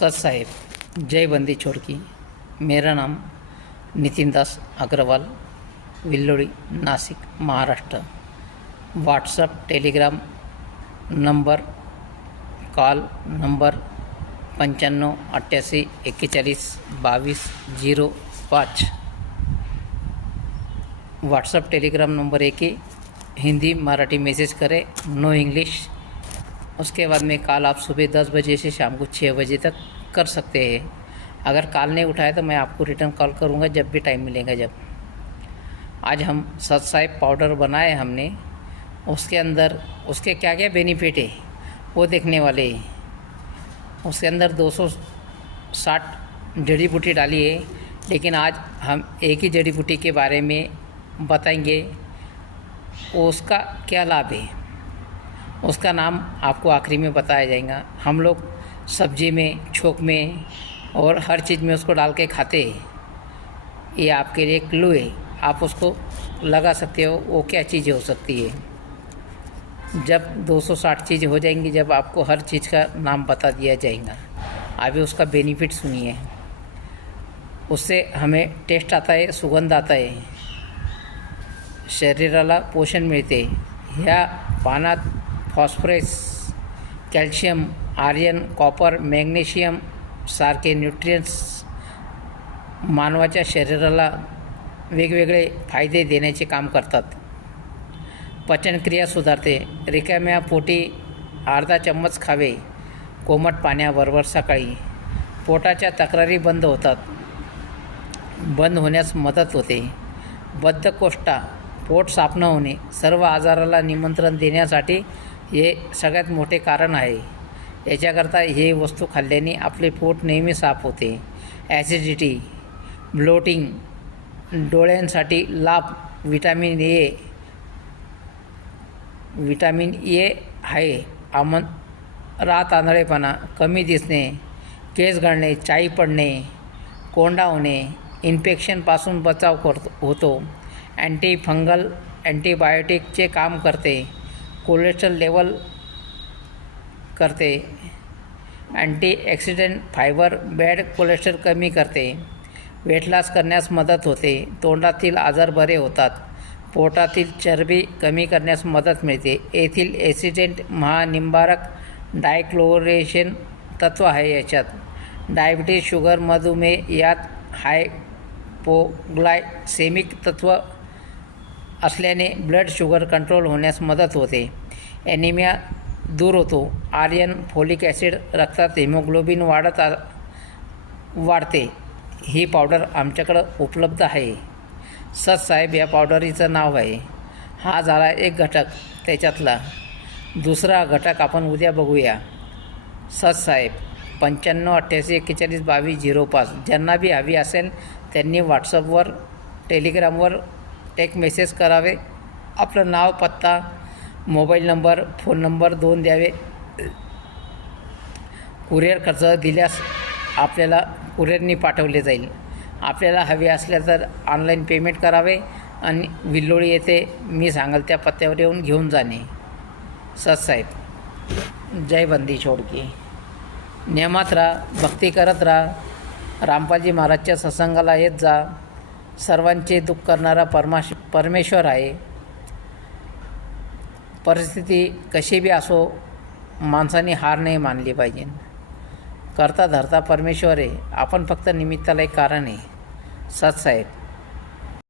सत साहेब, जय बंदी छोड़की। मेरा नाम Nitin Das Agrawal Villodi Nashik, Maharashtra. WhatsApp Telegram number, call number पंच्याण्णव अठ्ठ्याऐंशी एक्केचाळीस, बावीस झिरो पाच। व्हाट्सअप टेलीग्राम नंबर एक ही हिंदी मराठी मैसेज करें नो इंग्लिश उसके बाद में कॉल आप सुबह दस बजे से शाम को छः बजे तक कर सकते हैं। अगर कॉल नहीं उठाया तो मैं आपको रिटर्न कॉल करूँगा जब भी टाइम मिलेगा जब। आज हम सत साहिब पाउडर बनाए हमने। उसके अंदर, उसके क्या क्या बेनिफिट है, वो देखने वाले हैं। उसके अंदर 260 जड़ी बूटी डाली है, लेकिन आज हम एक ही जड़ी बूटी के बारे में बताएँगे। उसका क्या लाभ है? उसका नाम आपको आखिरी में बताया जाएगा। हम लोग सब्ज़ी में, छोक में और हर चीज़ में उसको डाल के खाते हैं। ये आपके लिए क्लू है। आप उसको लगा सकते हो, वो क्या चीज़ हो सकती है। जब 260 चीज़ हो जाएँगी, जब आपको हर चीज़ का नाम बता दिया जाएगा। अभी उसका बेनिफिट सुनिए। उससे हमें टेस्ट आता है, सुगंध आता है। शरीराला पोषण मिळते ह्या पानात phosphorus calcium iron copper magnesium सारखे न्यूट्रियन्स मानवाच्या शरीराला वेगवेगळे फायदे देण्याचे काम करतात. पचनक्रिया सुधारते. रिकाम्या पोटी अर्धा चम्मच खावे. कोमट पाण्याबरोबर सकाळी पोटाच्या तक्रारी बंद होतात. बंद होण्यास मदत होते. बद्धकोष्ठा पोट साफ न होणे सर्व आजाराला निमंत्रण देण्यासाठी हे सगळ्यात मोठे कारण आहे. याच्याकरता हे वस्तू खाल्ल्याने आपले पोट नेहमी साफ होते. ॲसिडिटी ब्लोटिंग डोळ्यांसाठी लाभ विटॅमिन ए विटॅमिन ए आहे. आमन रा तांदळेपणा कमी दिसणे केस गळणे चाई पडणे कोंडा होणे इन्फेक्शनपासून बचाव करतो होतो. अँटी फंगल अँटीबायोटिकचे काम करते. कोलेस्ट्रॉल लेवल करते antioxidant fibre bad cholesterol कमी करते वेट लॉस करण्यास मदत होते तोंडातील आजार बरे होतात पोटातील चरबी कमी करण्यास मदत मिळते. येथील ॲसिडेंट महानिंबारक डायक्लोरेशन तत्व आहे याच्यात. डायबिटीज शुगर मधुमेह यात हायपोग्लायसेमिक तत्व असल्याने ब्लड शुगर कंट्रोल होण्यास मदत होते. ॲनिमिया दूर होतो. आर्यन फोलिक ॲसिड रक्तात हिमोग्लोबिन वाढत आ वाढते. ही पावडर आमच्याकडं उपलब्ध आहे. सच साहेब या पावडरीचं नाव आहे. हा झाला एक घटक त्याच्यातला. दुसरा घटक आपण उद्या बघूया. सच साहेब पंच्याण्णव अठ्ठ्याऐंशी एक्केचाळीस बावीस झिरो पाच. ज्यांना बी हवी असेल त्यांनी व्हॉट्सअपवर टेलिग्रामवर एक मेसेज करावे. आपलं नाव पत्ता मोबाईल नंबर फोन नंबर दोन द्यावे. कुरिअर खर्च दिल्यास आपल्याला कुरिअरनी पाठवले जाईल. आपल्याला हवे असल्या तर ऑनलाईन पेमेंट करावे आणि विल्लोळी येथे मी सांगाल त्या पत्त्यावर येऊन घेऊन जाणे. सतसाहेब जय बंदी छोडकी. नियमात राहा भक्ती करत राहा. रामपालजी महाराजच्या सत्संगाला येत जा. सर्वांचे दुःख करणारा परमाश परमेश्वर आहे. परिस्थिती कशी बी असो माणसाने हार नाही मानली पाहिजे. करता धरता परमेश्वर आहे. आपण फक्त निमित्ताला एक कारण आहे. सच साहेब